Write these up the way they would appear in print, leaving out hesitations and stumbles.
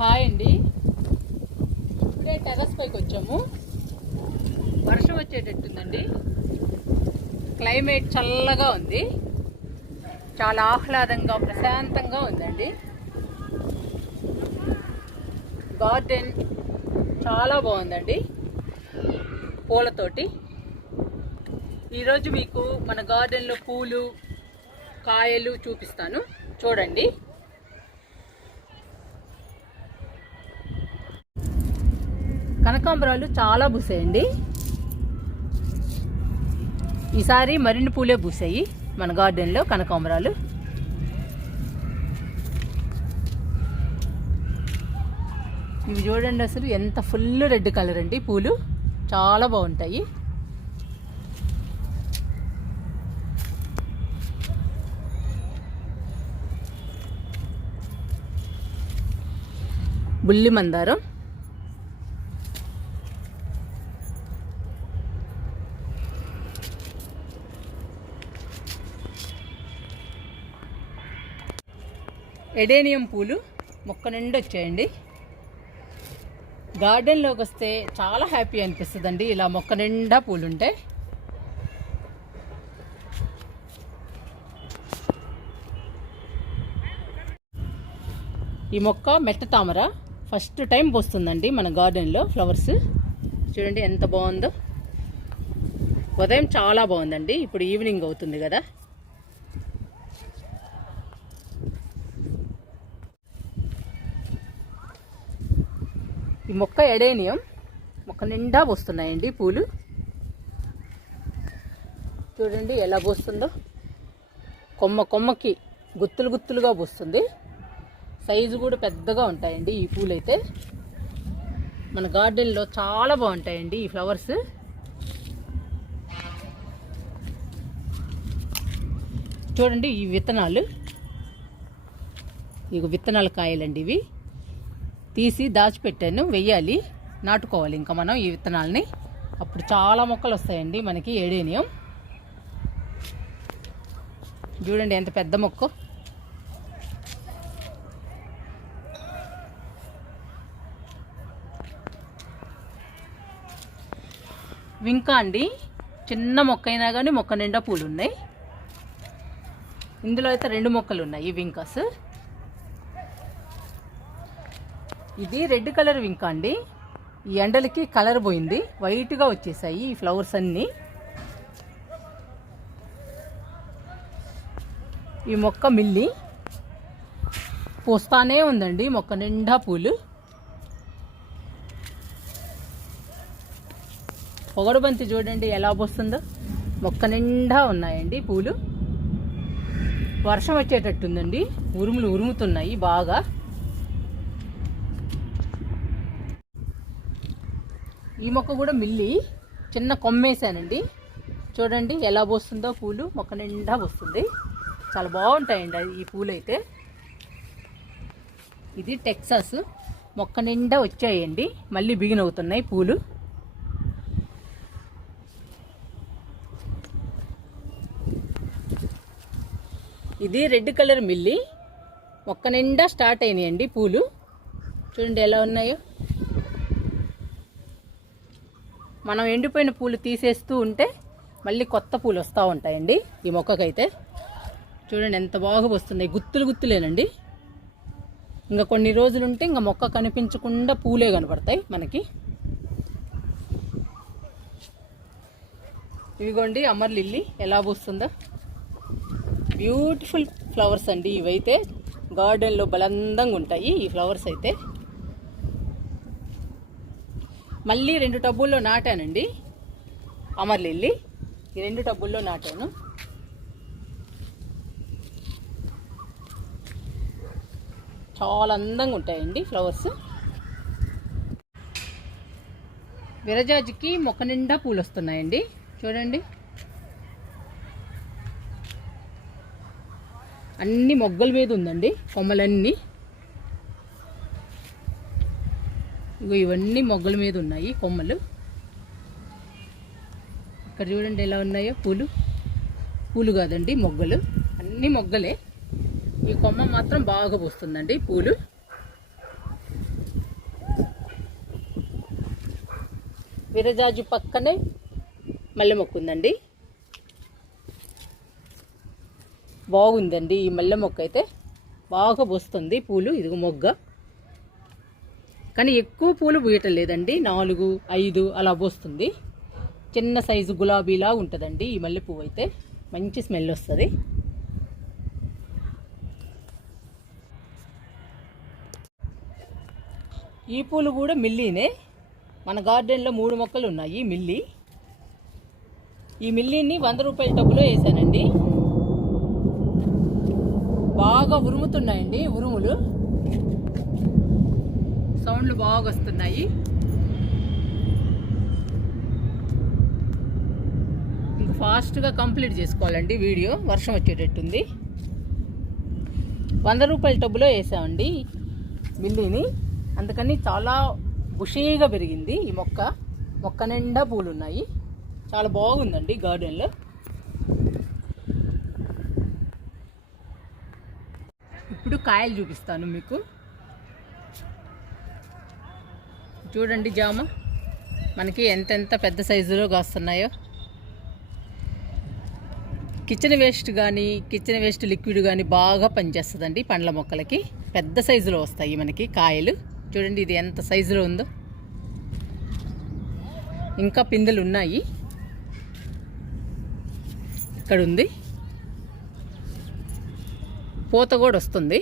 Hi అండి. ఇప్పుడే terrace పైకి వచ్చాము. వర్షం వచ్చేటట్టుందండి. క్లైమేట్ చల్లగా ఉంది, చాలా ఆహ్లాదంగా ప్రశాంతంగా ఉందండి. గార్డెన్ చాలా బాగుందండి పూలతోటి. ఈరోజు మీకు మన గార్డెన్లో పూలు కాయలు చూపిస్తాను, చూడండి. కనకాంబరాలు చాలా పూసాయండి. ఈసారి మరిన్ని పూలే పూసాయి మన గార్డెన్లో కనకాంబరాలు. ఇవి చూడండి, అసలు ఎంత ఫుల్ రెడ్ కలర్ అండి. పూలు చాలా బాగుంటాయి. బుల్లి మందారం, ఎడేనియం పూలు మొక్క నిండా వచ్చాయండి. గార్డెన్లోకి వస్తే చాలా హ్యాపీ అనిపిస్తుందండి ఇలా మొక్క నిండా పూలుంటే. ఈ మొక్క మెట్ట తామర ఫస్ట్ టైం పోస్తుందండి మన గార్డెన్లో ఫ్లవర్స్. చూడండి ఎంత బాగుందో. ఉదయం చాలా బాగుందండి, ఇప్పుడు ఈవినింగ్ అవుతుంది కదా. ఈ మొక్క ఎడేనియం మొక్క నిండా పోస్తున్నాయండి పూలు. చూడండి ఎలా పోస్తుందో. కొమ్మకి గుత్తులు గుత్తులుగా పోస్తుంది. సైజు కూడా పెద్దగా ఉంటాయండి ఈ పూలు అయితే. మన గార్డెన్లో చాలా బాగుంటాయండి ఈ ఫ్లవర్స్. చూడండి ఈ విత్తనాలు, ఇక విత్తనాల కాయలండి ఇవి. తీసి దాచిపెట్టాను, వెయ్యాలి, నాటుకోవాలి ఇంకా మనం ఈ విత్తనాలని. అప్పుడు చాలా మొక్కలు వస్తాయండి మనకి ఎడేనియం. చూడండి ఎంత పెద్ద మొక్క. వింకా అండి, చిన్న మొక్క అయినా కానీ మొక్క నిండా పూలు ఉన్నాయి. ఇందులో అయితే 2 మొక్కలు ఉన్నాయి ఈ వింకాస్. ఇది రెడ్ కలర్ వింకా అండి. ఈ ఎండలకి కలర్ పోయింది, వైట్గా వచ్చేసాయి ఈ ఫ్లవర్స్ అన్నీ. ఈ మొక్క మిల్లి పూస్తానే ఉందండి మొక్క నిండా పూలు. పొగడుబంతి చూడండి ఎలా పోస్తుందో. మొక్క నిండా ఉన్నాయండి పూలు. వర్షం వచ్చేటట్టుందండి, ఉరుములు ఉరుముతున్నాయి బాగా. ఈ మొక్క కూడా మిల్లి చిన్న కొమ్మేసానండి. చూడండి ఎలా పోస్తుందో పూలు, మొక్క నిండా పోస్తుంది. చాలా బాగుంటాయండి ఈ పూలు అయితే. ఇది టెక్సాస్ మొక్క నిండా వచ్చాయండి, మళ్ళీ బిగిన్ అవుతున్నాయి పూలు. ఇది రెడ్ కలర్ మిల్లి మొక్క నిండా స్టార్ట్ అయినాయండి పూలు. చూడండి ఎలా ఉన్నాయో. మనం ఎండిపోయిన పూలు తీసేస్తూ ఉంటే మళ్ళీ కొత్త పూలు వస్తూ ఉంటాయండి ఈ మొక్కకైతే. చూడండి ఎంత బాగా వస్తున్నాయి, గుత్తులు గుత్తులేనండి. ఇంకా కొన్ని రోజులు ఉంటే ఇంకా మొక్క కనిపించకుండా పూలే కనపడతాయి మనకి. ఇవిగోండి అమర్ లిల్లీ ఎలా పూస్తుందో. బ్యూటిఫుల్ ఫ్లవర్స్ అండి ఇవైతే. గార్డెన్లో బలందంగా ఉంటాయి ఈ ఫ్లవర్స్ అయితే. మళ్ళీ 2 టబ్బుల్లో నాటానండి అమర్ లిల్లీ. ఈ 2 టబ్బుల్లో నాటాను. చాలా అందంగా ఉంటాయండి ఫ్లవర్స్. విరజాజికి మొక్క నిండా పూలు వస్తున్నాయండి. చూడండి అన్ని మొగ్గల మీద ఉందండి కొమ్మలన్నీ. ఇవన్నీ మొగ్గల మీద ఉన్నాయి కొమ్మలు. ఇక్కడ చూడండి ఎలా ఉన్నాయో పూలు. పూలు కాదండి మొగ్గలు, అన్ని మొగ్గలే. ఈ కొమ్మ మాత్రం బాగా పూస్తుందండి పూలు. విరజాజి పక్కనే మల్లె మొక్క ఉందండి. బాగుందండి ఈ మల్లె మొక్క అయితే, బాగా పూస్తుంది పూలు. ఇదిగో మొగ్గ, కానీ ఎక్కువ పూలు పూయటం లేదండి, 4, 5 అలా పూస్తుంది. చిన్న సైజు గులాబీలా ఉంటుందండి ఈ మల్లె పువ్వు అయితే, మంచి స్మెల్ వస్తుంది. ఈ పూలు కూడా మిల్లీనే. మన గార్డెన్లో 3 మొక్కలు ఉన్నాయి మిల్లీ. ఈ మిల్లీని 100 రూపాయల టబ్బులో వేసానండి. బాగా ఉరుముతున్నాయండి, ఉరుములు సౌండ్లు బాగా వస్తున్నాయి. ఇంక ఫాస్ట్గా కంప్లీట్ చేసుకోవాలండి వీడియో, వర్షం వచ్చేటట్టుంది. 100 రూపాయల టబ్బులో వేసామండి మిల్లీని, అందుకని చాలా బుషీగా పెరిగింది ఈ మొక్క నిండా పూలు ఉన్నాయి. చాలా బాగుందండి గార్డెన్లో. ఇప్పుడు కాయలు చూపిస్తాను మీకు. చూడండి జామ మనకి ఎంతెంత పెద్ద సైజులో కాస్తున్నాయో. కిచెన్ వేస్ట్ లిక్విడ్ కానీ బాగా పనిచేస్తుందండి పండ్ల మొక్కలకి. పెద్ద సైజులో వస్తాయి మనకి కాయలు. చూడండి ఇది ఎంత సైజులో ఉందో. ఇంకా పిందెలు ఉన్నాయి, ఇక్కడ ఉంది, పూత కూడా వస్తుంది.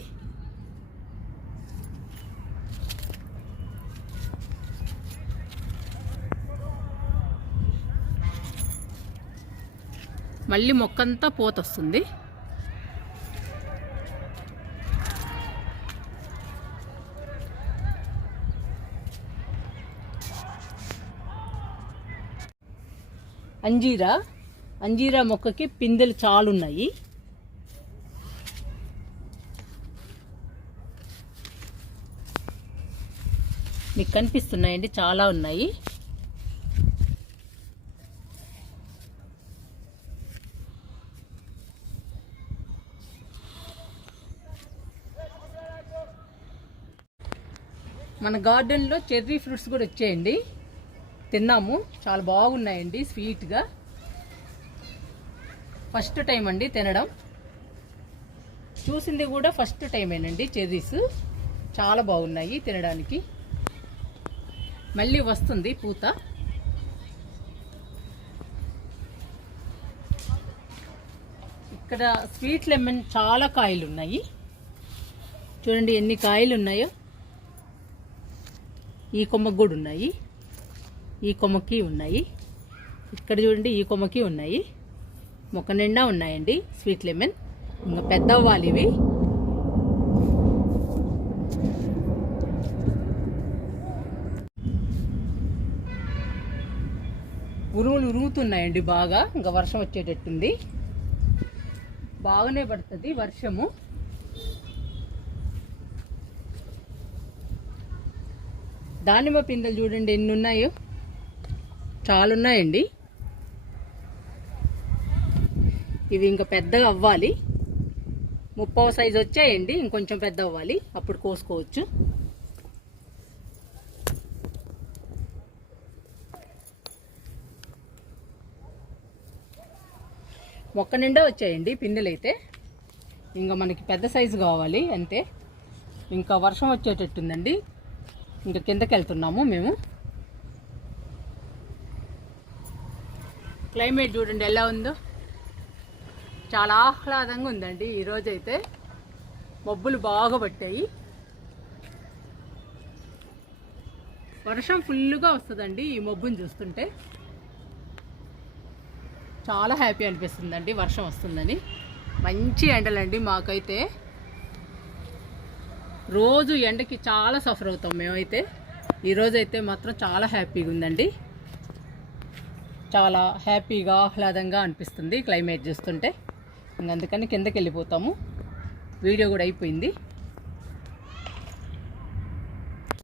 మళ్ళీ మొక్కంతా పూత వస్తుంది. అంజీరా మొక్కకి పిందెలు చాలా ఉన్నాయి. మీకు కనిపిస్తున్నాయండి, చాలా ఉన్నాయి. మన గార్డెన్లో చెర్రీ ఫ్రూట్స్ కూడా వచ్చాయండి, తిన్నాము. చాలా బాగున్నాయండి, స్వీట్గా. ఫస్ట్ టైం అండి తినడం, చూసింది కూడా ఫస్ట్ టైమేనండి. చెర్రీస్ చాలా బాగున్నాయి తినడానికి. మళ్ళీ వస్తుంది పూత. ఇక్కడ స్వీట్ లెమన్ చాలా కాయలు ఉన్నాయి. చూడండి ఎన్ని కాయలు ఉన్నాయో. ఈ కొమ్మకు కూడా ఉన్నాయి, ఈ కొమ్మకి ఉన్నాయి. ఇక్కడ చూడండి ఈ కొమ్మకి ఉన్నాయి. మొక్క నిండా ఉన్నాయండి స్వీట్ లెమన్. ఇంకా పెద్ద అవ్వాలి ఇవి. ఉరుములు ఉరుగుతున్నాయండి బాగా. ఇంకా వర్షం వచ్చేటట్టుంది, బాగానే పడుతుంది వర్షము. దానిమ్మ పిందెలు చూడండి ఎన్ని ఉన్నాయో, చాలా ఉన్నాయండి. ఇవి ఇంకా పెద్దగా అవ్వాలి, 30 సైజు వచ్చాయండి. ఇంకొంచెం పెద్ద అవ్వాలి, అప్పుడు కోసుకోవచ్చు. మొక్క నిండా వచ్చాయండి పిందెలు అయితే. ఇంకా మనకి పెద్ద సైజు కావాలి అంతే. ఇంకా వర్షం వచ్చేటట్టుందండి, ఇంకా కిందకి వెళ్తున్నాము మేము. క్లైమేట్ చూడండి ఎలా ఉందో, చాలా ఆహ్లాదంగా ఉందండి ఈరోజైతే. మబ్బులు బాగా పట్టాయి, వర్షం ఫుల్గా వస్తుందండి ఈ మబ్బుని చూస్తుంటే. చాలా హ్యాపీ అనిపిస్తుందండి వర్షం వస్తుందని. మంచి ఎండలండి మాకైతే. రోజు ఎండకి చాలా సఫర్ అవుతాం మేమైతే. ఈరోజైతే మాత్రం చాలా హ్యాపీగా ఉందండి. చాలా హ్యాపీగా ఆహ్లాదంగా అనిపిస్తుంది క్లైమేట్ చూస్తుంటే. అందుకని కిందకి వెళ్ళిపోతాము. వీడియో కూడా అయిపోయింది.